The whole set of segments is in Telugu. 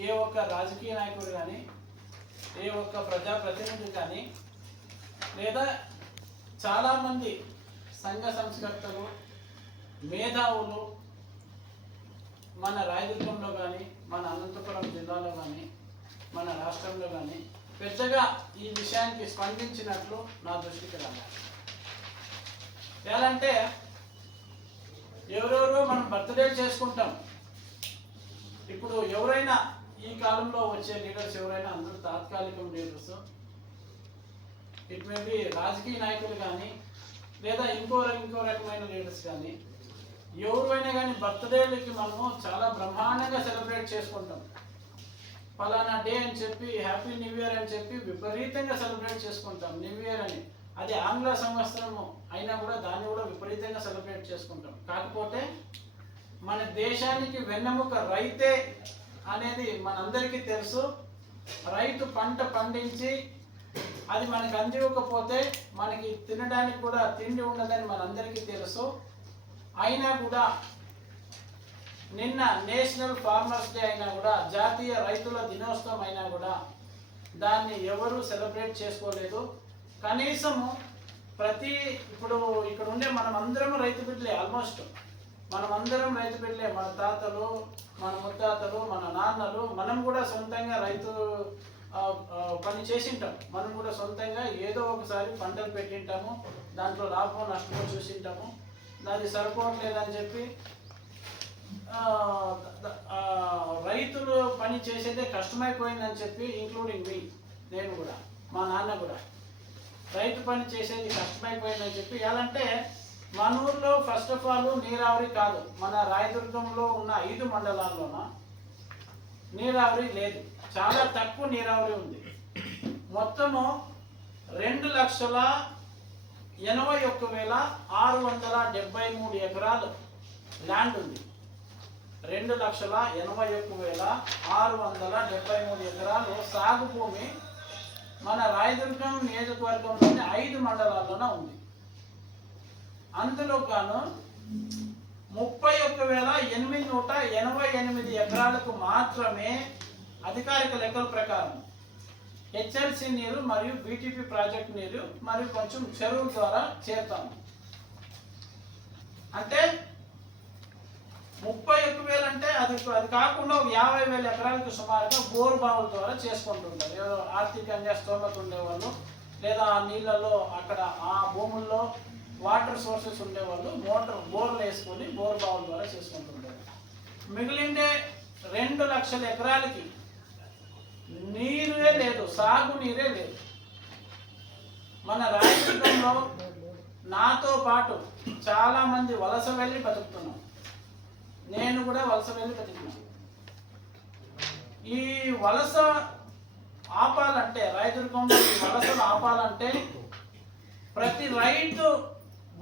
ఏ ఒక్క రాజకీయ నాయకుడు కానీ ఏ ఒక్క ప్రజాప్రతినిధి కానీ లేదా చాలామంది సంఘ సంస్కర్తలు మేధావులు మన రాయదుర్గంలో కానీ మన అనంతపురం జిల్లాలో కానీ మన రాష్ట్రంలో కానీ పెద్దగా ఈ విషయానికి స్పందించినట్లు నా దృష్టికి రాలేదు. ఎలాంటే ఎవరెవరో మనం బర్త్డే చేసుకుంటాం. ఇప్పుడు ఎవరైనా ఈ కాలంలో వచ్చే లీడర్స్ ఎవరైనా అందరూ తాత్కాలిక లీడర్స్. ఇట్ మే బి రాజకీయ నాయకులు కానీ లేదా ఇంకో ఇంకో రకమైన లీడర్స్ కానీ ఎవరైనా కానీ బర్త్డేలకి మనము చాలా బ్రహ్మాండంగా సెలబ్రేట్ చేసుకుంటాం. ఫలానా డే అని చెప్పి హ్యాపీ న్యూ ఇయర్ అని చెప్పి విపరీతంగా సెలబ్రేట్ చేసుకుంటాం. న్యూ ఇయర్ అని. అది ఆంగ్ల సంవత్సరము అయినా కూడా దాన్ని కూడా విపరీతంగా సెలబ్రేట్ చేసుకుంటాం. కాకపోతే మన దేశానికి వెన్నెముక రైతే అనేది మనందరికీ తెలుసు. రైతు పంట పండించి అది మనకు అందివ్వకపోతే మనకి తినడానికి కూడా తిండి ఉండదని మనందరికీ తెలుసు. అయినా కూడా నిన్న నేషనల్ ఫార్మర్స్ డే అయినా కూడా జాతీయ రైతుల దినోత్సవం అయినా కూడా దాన్ని ఎవరు సెలబ్రేట్ చేసుకోలేదు. కనీసము ప్రతి ఇప్పుడు ఇక్కడ ఉండే మనం అందరం రైతు బిడ్డలే ఆల్మోస్ట్ మనం అందరం రైతు బిడ్డలే మన తాతలు మన ముత్తాతలు మన నాన్నలు మనం కూడా సొంతంగా రైతు పని చేసింటాం. మనం కూడా సొంతంగా ఏదో ఒకసారి పంటలు పెట్టింటాము దాంట్లో లాభం నష్టం చూసింటాము. దాన్ని సరిపోవట్లేదని చెప్పి రైతులు పని చేసేదే కష్టమైపోయిందని చెప్పి ఇంక్లూడింగ్ మీ నేను కూడా మా నాన్న కూడా. రైతు పని చేసేది కష్టమైపోయిందని చెప్పి ఎలా అంటే మన ఊర్లో ఫస్ట్ ఆఫ్ ఆల్ నీరావరి కాదు. మన రాయదుర్గంలో ఉన్న ఐదు మండలాల్లోన? నీరావరి లేదు. చాలా తక్కువ నీరావరి ఉంది. మొత్తము రెండు లక్షల ఎనభై ఒక్క వేల ఆరు వందల డెబ్బై మూడు ఎకరాలు ల్యాండ్ ఉంది. రెండు లక్షల ఎనభై ఒక్క వేల ఆరు వందల డెబ్బై మూడు ఎకరాలు సాగు భూమి మన రాయదుర్గం నియోజకవర్గంలోని ఐదు మండలాల్లోనే ఉంది. అందులో గాను ముప్పై ఒక్క వేల ఎనిమిది నూట ఎనభై ఎనిమిది ఎకరాలకు మాత్రమే అధికారిక లెక్కల ప్రకారం హెచ్ఎల్సి నీరు మరియు బీటీపీ ప్రాజెక్ట్ నీరు మరియు కొంచెం చెరువుల ద్వారా చేరుతాము. అంటే ముప్పై ఒక్క వేలు అంటే అది అది కాకుండా ఒక యాభై వేల ఎకరాలకు సుమారుగా బోరు బావుల ద్వారా చేసుకుంటుంటారు. ఏదో ఆర్థికంగా స్తోమత ఉండేవాళ్ళు లేదా ఆ నీళ్ళలో అక్కడ ఆ భూముల్లో వాటర్ సోర్సెస్ ఉండేవాళ్ళు మోటార్ బోర్లు వేసుకొని బోర్ బావుల ద్వారా చేసుకుంటుంటారు మిగిలిండే రెండు లక్షల ఎకరాలకి నీరే లేదు సాగు నీరే లేదు. మన రాయదుర్గంలో నాతో పాటు చాలామంది వలస వెళ్ళి బతుకుతున్నాం. నేను కూడా వలస వెళ్ళి బతుకున్నాను ఈ వలస ఆపాలంటే రాయదుర్గంలో ఈ వలసలు ఆపాలంటే ప్రతి రైతు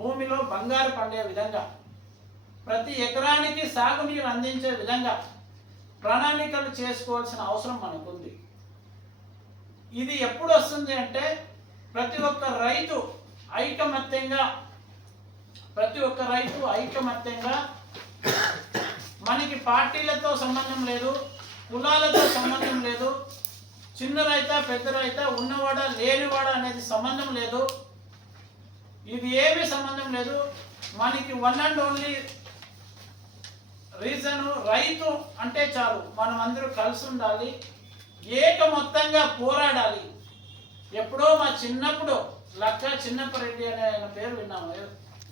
భూమిలో బంగారు పండే విధంగా ప్రతి ఎకరానికి సాగునీరు అందించే విధంగా ప్రణాళికలు చేసుకోవాల్సిన అవసరం మనకుంది. ఇది ఎప్పుడు వస్తుంది అంటే ప్రతి ఒక్క రైతు ఐకమత్యంగా ప్రతి ఒక్క రైతు ఐకమత్యంగా మనకి పార్టీలతో సంబంధం లేదు కులాలతో సంబంధం లేదు చిన్న రైతా పెద్ద రైత ఉన్నవాడా లేనివాడా అనేది సంబంధం లేదు. ఇది ఏమీ సంబంధం లేదు. మనకి వన్ అండ్ ఓన్లీ రీజన్ రైతు అంటే చాలు. మనం అందరూ కలిసి ఉండాలి. ఏక మొత్తంగా పోరాడాలి. ఎప్పుడో మా చిన్నప్పుడు లక్క చిన్నప్పరెడ్డి అనే ఆయన పేరు విన్నాము.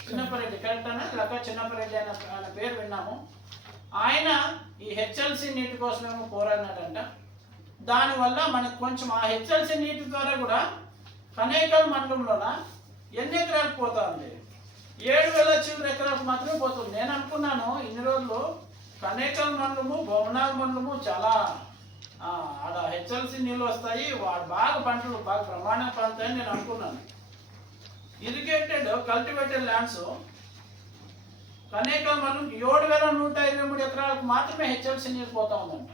చిన్నప్పరెడ్డి కరెక్ట్? అనే లక్క చిన్నప్పరెడ్డి అనే ఆయన పేరు విన్నాము. ఆయన ఈ హెచ్ఎల్సి నీటి కోసమేమో పోరాడినాడంట. దానివల్ల మనకు కొంచెం ఆ హెచ్ఎల్సి నీటి ద్వారా కూడా కనేకల్ మండలంలోన ఎన్ని ఎకరాలకు పోతుంది? ఏడు వేల చివరి ఎకరాలకు మాత్రమే పోతుంది. నేను అనుకున్నాను ఇన్ని రోజులు కనేకల్ మండలము బొమ్మనాథ్ మండలము చాలా ఆడ హెచ్ఎల్సి నీళ్ళు వస్తాయి. వాడు బాగా పంటలు బాగా ప్రమాణ పండుతాయని నేను అనుకున్నాను. ఇరిగేటెడ్ కల్టివేటెడ్ ల్యాండ్స్ కనేకల్ మండలం ఏడు వేల నూట ఇరవై మూడు ఎకరాలకు మాత్రమే హెచ్ఎల్సి నీళ్ళు పోతా ఉందంట.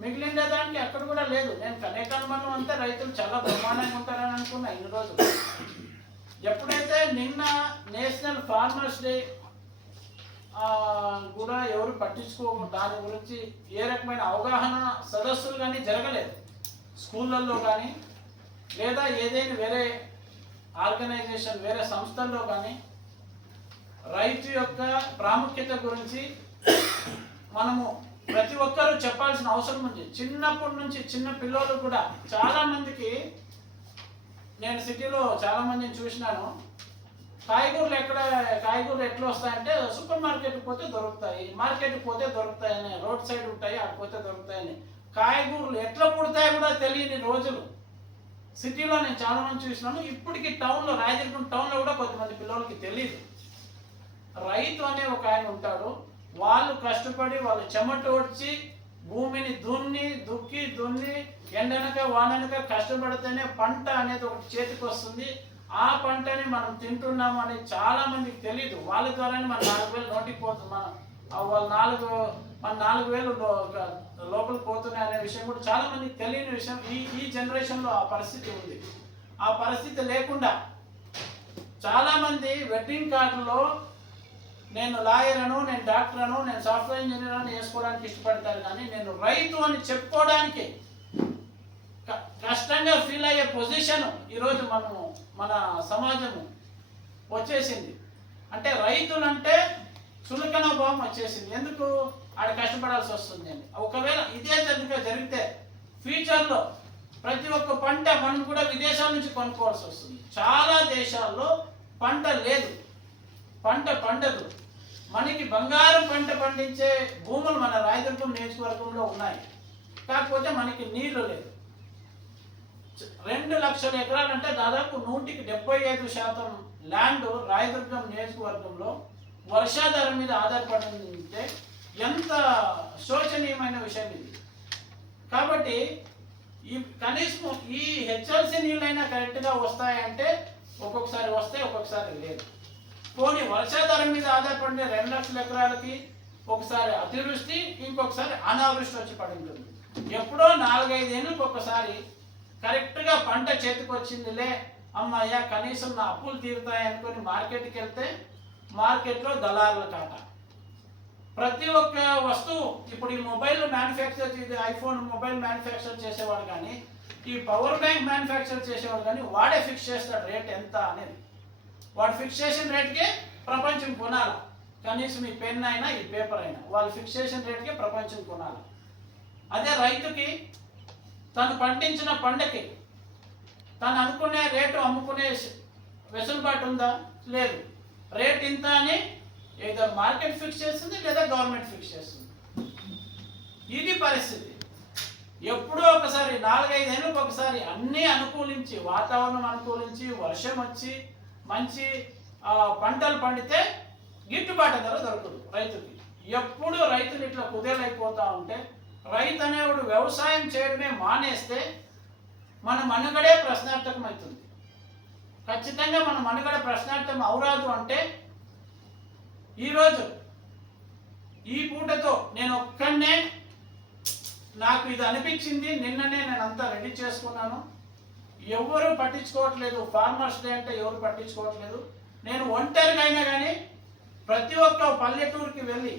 మిగిలిన దానికి అక్కడ కూడా లేదు. నేను కనేకాల మనం అంతా రైతులు చాలా బ్రహ్మాండంగా ఉంటారని అనుకున్నా ఇన్ని రోజులు. ఎప్పుడైతే నిన్న నేషనల్ ఫార్మర్స్ డే కూడా ఎవరు పట్టించుకో దాని గురించి ఏ రకమైన అవగాహన సదస్సులు కానీ జరగలేదు. స్కూళ్ళల్లో కానీ లేదా ఏదైనా వేరే ఆర్గనైజేషన్ వేరే సంస్థల్లో కానీ రైతు యొక్క ప్రాముఖ్యత గురించి మనము ప్రతి ఒక్కరూ చెప్పాల్సిన అవసరం ఉంది. చిన్నప్పటి నుంచి చిన్న పిల్లలు కూడా చాలా మందికి నేను సిటీలో చాలా మందిని చూసినాను. కాయగూరలు ఎక్కడ కాయగూరలు ఎట్లా వస్తాయంటే సూపర్ మార్కెట్కి పోతే దొరుకుతాయి మార్కెట్కి పోతే దొరుకుతాయని రోడ్ సైడ్ ఉంటాయి అక్కడ పోతే దొరుకుతాయని. కాయగూరలు ఎట్లా పుడతాయో కూడా తెలియని రోజులు. సిటీలో నేను చాలా మంది చూసినాను. ఇప్పటికి టౌన్లో రాయదుర్గం టౌన్లో కూడా కొంతమంది పిల్లలకి తెలియదు రైతు అనే ఒక ఆయన ఉంటాడు. వాళ్ళు కష్టపడి వాళ్ళు చెమట వచ్చి భూమిని దున్ని దుక్కి దున్ని ఎండనక వాననక కష్టపడితేనే పంట అనేది ఒకటి చేతికి వస్తుంది. ఆ పంటని మనం తింటున్నాం అని చాలా మందికి తెలియదు వాళ్ళ ద్వారానే మన నాలుగు వేలు నోటికి పోతుంది వాళ్ళ నాలుగు మన నాలుగు వేలు లోపల లోపలికి పోతున్నాయి అనే విషయం కూడా చాలా మందికి తెలియని విషయం. ఈ ఈ జనరేషన్లో ఆ పరిస్థితి ఉంది. ఆ పరిస్థితి లేకుండా చాలా మంది వెడ్డింగ్ కార్డులో నేను లాయర్ అను నేను డాక్టర్ అను నేను సాఫ్ట్వేర్ ఇంజనీర్ అని వేసుకోవడానికి ఇష్టపడతారు కానీ నేను రైతు అని చెప్పుకోవడానికి క- కష్టంగా ఫీల్ అయ్యే పొజిషన్ ఈరోజు మనము మన సమాజము వచ్చేసింది. అంటే రైతులంటే చులకన భావం వచ్చేసింది. ఎందుకు? ఆడ కష్టపడాల్సి వస్తుంది అని. ఒకవేళ ఇదే చదువుగా జరిగితే ఫ్యూచర్లో ప్రతి ఒక్క పంట మనం కూడా విదేశాల నుంచి కొనుక్కోవాల్సి వస్తుంది. చాలా దేశాల్లో పంట లేదు. పంట పండదు. మనకి బంగారం పంట పండించే భూములు మన రాయదుర్గం నియోజకవర్గంలో ఉన్నాయి. కాకపోతే మనకి నీళ్ళు లేదు రెండు లక్షల ఎకరాలు అంటే దాదాపు నూటికి డెబ్బై ఐదు శాతం ల్యాండ్ రాయదుర్గం నియోజకవర్గంలో వర్షాధారం మీద ఆధారపడింటే ఎంత శోచనీయమైన విషయం ఇది. కాబట్టి ఈ కనీసం ఈ హెచ్ఎల్సి నీళ్ళైనా కరెక్ట్గా వస్తాయంటే ఒక్కొక్కసారి వస్తాయి ఒక్కొక్కసారి లేదు. పోనీ వర్షాధారం మీద ఆధారపడిన రెండు లక్షల ఎకరాలకి ఒకసారి అతివృష్టి ఇంకొకసారి అనావృష్టి వచ్చి పడి ఉంటుంది ఎప్పుడో నాలుగైదేళ్ళకి ఒకసారి కరెక్ట్గా పంట చేతికి వచ్చిందిలే అమ్మాయ్య కనీసం నా అప్పులు తీరుతాయి అనుకుని మార్కెట్కి వెళ్తే మార్కెట్లో దళారుల కాట. ప్రతి ఒక్క వస్తువు ఇప్పుడు ఈ మొబైల్ మ్యానుఫ్యాక్చర్ చేసే ఐఫోన్ మొబైల్ మ్యానుఫ్యాక్చర్ చేసేవాడు కానీ ఈ పవర్ బ్యాంక్ మ్యానుఫ్యాక్చర్ చేసేవాడు కానీ వాడే ఫిక్స్ చేస్తాడు రేట్ ఎంత అనేది. వాడు ఫిక్సేషన్ రేట్కే ప్రపంచం కొనాలి? కనీసం ఈ పెన్ అయినా ఈ పేపర్ అయినా. వాళ్ళు ఫిక్సేషన్ రేట్కే ప్రపంచం కొనాలి? అదే రైతుకి తను పండించిన పంటకి తను అనుకునే రేటు అమ్ముకునే వెసులుబాటు ఉందా? లేదు. రేట్ ఇంత అని ఏదో మార్కెట్ ఫిక్స్ చేస్తుంది లేదా గవర్నమెంట్ ఫిక్స్ చేస్తుంది? ఇది పరిస్థితి. ఎప్పుడో ఒకసారి నాలుగైదేళ్ళకి ఒకసారి అన్నీ అనుకూలించి వాతావరణం అనుకూలించి వర్షం వచ్చి మంచి పంటలు పండితే గిట్టుబాటు ధర దొరుకుతుంది రైతుకి. ఎప్పుడు రైతులు ఇట్లా కుదేలైపోతా ఉంటే రైతు అనేవాడు వ్యవసాయం చేయడమే మానేస్తే మన మనుగడే ప్రశ్నార్థకం అవుతుంది ఖచ్చితంగా మన మనుగడ ప్రశ్నార్థం అవరాదు అంటే ఈరోజు ఈ పూటతో నేను ఒక్కనే నాకు ఇది అనిపించింది నిన్ననే నేను అంతా రెడీ చేసుకున్నాను. ఎవరు పట్టించుకోవట్లేదు. ఫార్మర్స్ డే అంటే ఎవరు పట్టించుకోవట్లేదు. నేను ఒంటరిగా అయినా కానీ ప్రతి ఒక్క పల్లెటూరుకి వెళ్ళి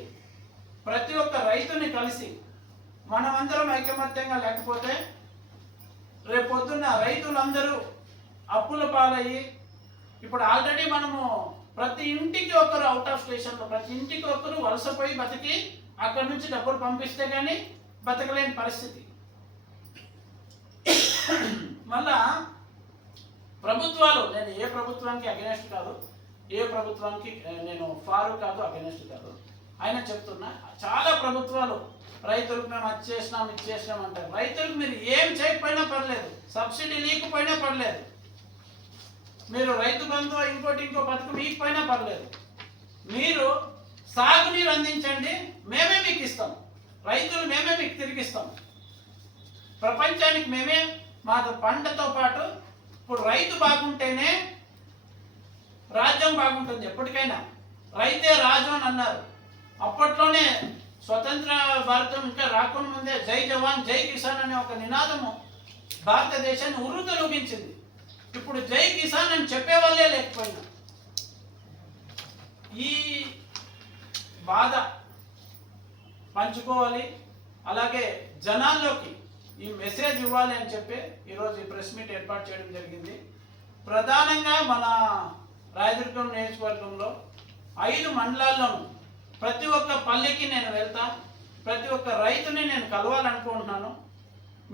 ప్రతి ఒక్క రైతుని కలిసి మనమందరం ఐకమత్యంగా లేకపోతే రేపొద్దున్న రైతులందరూ అప్పుల పాలయ్యి ఇప్పుడు ఆల్రెడీ మనము ప్రతి ఇంటికి ఒకరు అవుట్ ఆఫ్ స్టేషన్లో ప్రతి ఇంటికి ఒకరు వలసపోయి బతికి అక్కడి నుంచి డబ్బులు పంపిస్తే కానీ బతకలేని పరిస్థితి. మళ్ళా ప్రభుత్వాలు నేను ఏ ప్రభుత్వానికి అగెనెస్ట్ కాదు ఏ ప్రభుత్వానికి నేను ఫారు కాదు అగెనెస్ట్ కాదు. ఆయన చెప్తున్నా చాలా ప్రభుత్వాలు రైతులకు మేము అది చేసినాం ఇది చేసినాం అంటారు రైతులకు మీరు ఏం చేయకపోయినా పర్లేదు సబ్సిడీ లేకపోయినా పర్లేదు. మీరు రైతు బంధు ఇంకోటి ఇంకో పథకం ఇకపోయినా పర్లేదు. మీరు సాగునీరు అందించండి మేమే మీకు ఇస్తాం. రైతులు మేమే మీకు తిరిగిస్తాం. ప్రపంచానికి మేమే మా పంటతో పాటు ఇప్పుడు రైతు బాగుంటేనే రాజ్యం బాగుంటుంది ఎప్పటికైనా. రైతే రాజు అని అన్నారు. అప్పట్లోనే స్వతంత్ర భారతం ఇంకా రాకుండా ముందే జై జవాన్ జై కిసాన్ అనే ఒక నినాదము భారతదేశాన్ని ఉర్రుతలూగించింది ఇప్పుడు జై కిసాన్ అని చెప్పేవాళ్ళే లేకపోయినా. ఈ బాధ పంచుకోవాలి. అలాగే జనాల్లోకి ఈ మెసేజ్ ఇవ్వాలి అని చెప్పి ఈరోజు ఈ ప్రెస్ మీట్ ఏర్పాటు చేయడం జరిగింది. ప్రధానంగా మన రాయదుర్గం నియోజకవర్గంలో ఐదు మండలాల్లోనూ ప్రతి ఒక్క పల్లెకి నేను వెళ్తా ప్రతి ఒక్క రైతుని నేను కలవాలనుకుంటున్నాను.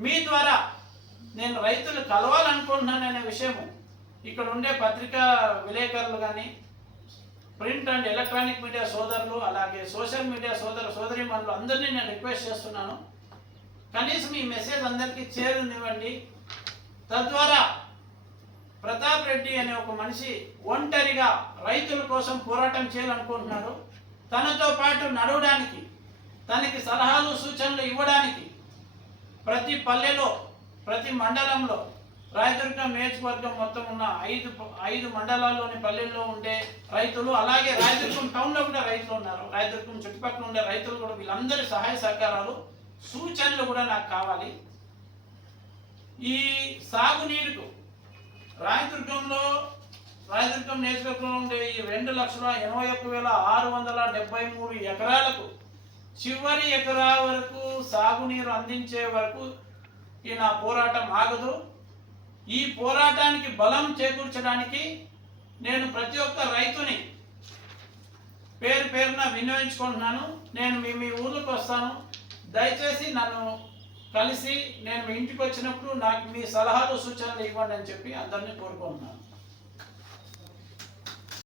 మీ ద్వారా నేను రైతులు కలవాలనుకుంటున్నాను అనే విషయము ఇక్కడ ఉండే పత్రికా విలేకరులు కానీ ప్రింట్ అండ్ ఎలక్ట్రానిక్ మీడియా సోదరులు అలాగే సోషల్ మీడియా సోదర సోదరిమణులు అందరినీ నేను రిక్వెస్ట్ చేస్తున్నాను. కనీసం ఈ మెసేజ్ అందరికీ చేరునివ్వండి. తద్వారా ప్రతాప్ రెడ్డి అనే ఒక మనిషి ఒంటరిగా రైతుల కోసం పోరాటం చేయాలనుకుంటున్నాడు. తనతో పాటు నడవడానికి తనకి సలహాలు సూచనలు ఇవ్వడానికి ప్రతి పల్లెలో ప్రతి మండలంలో రాయదుర్గం నియోజకవర్గం మొత్తం ఉన్న ఐదు ఐదు మండలాల్లోని పల్లెల్లో ఉండే రైతులు అలాగే రాయదుర్గం టౌన్లో కూడా రైతులు ఉన్నారు. రాయదుర్గం చుట్టుపక్కల ఉండే రైతులు కూడా వీళ్ళందరి సహాయ సహకారాలు సూచనలు కూడా నాకు కావాలి. ఈ సాగునీరుకు రాయదుర్గంలో రాయదుర్గం నియోజకవర్గంలో ఉండే ఈ రెండు లక్షల ఎనభై ఒక్క వేల ఆరు వందల డెబ్బై మూడు ఎకరాలకు చివరి ఎకరా వరకు సాగునీరు అందించే వరకు ఈ నా పోరాటం ఆగదు. ఈ పోరాటానికి బలం చేకూర్చడానికి నేను ప్రతి ఒక్క రైతుని పేరు పేరున వినియోగించుకుంటున్నాను. నేను మీ మీ ఊర్లకు వస్తాను. దయచేసి నన్ను కలిసి నేను ఇంటికి వచ్చినప్పుడు నాకు మీ సలహాలు సూచనలు ఇవ్వండి అని చెప్పి అందరినీ కోరుకుంటున్నాను.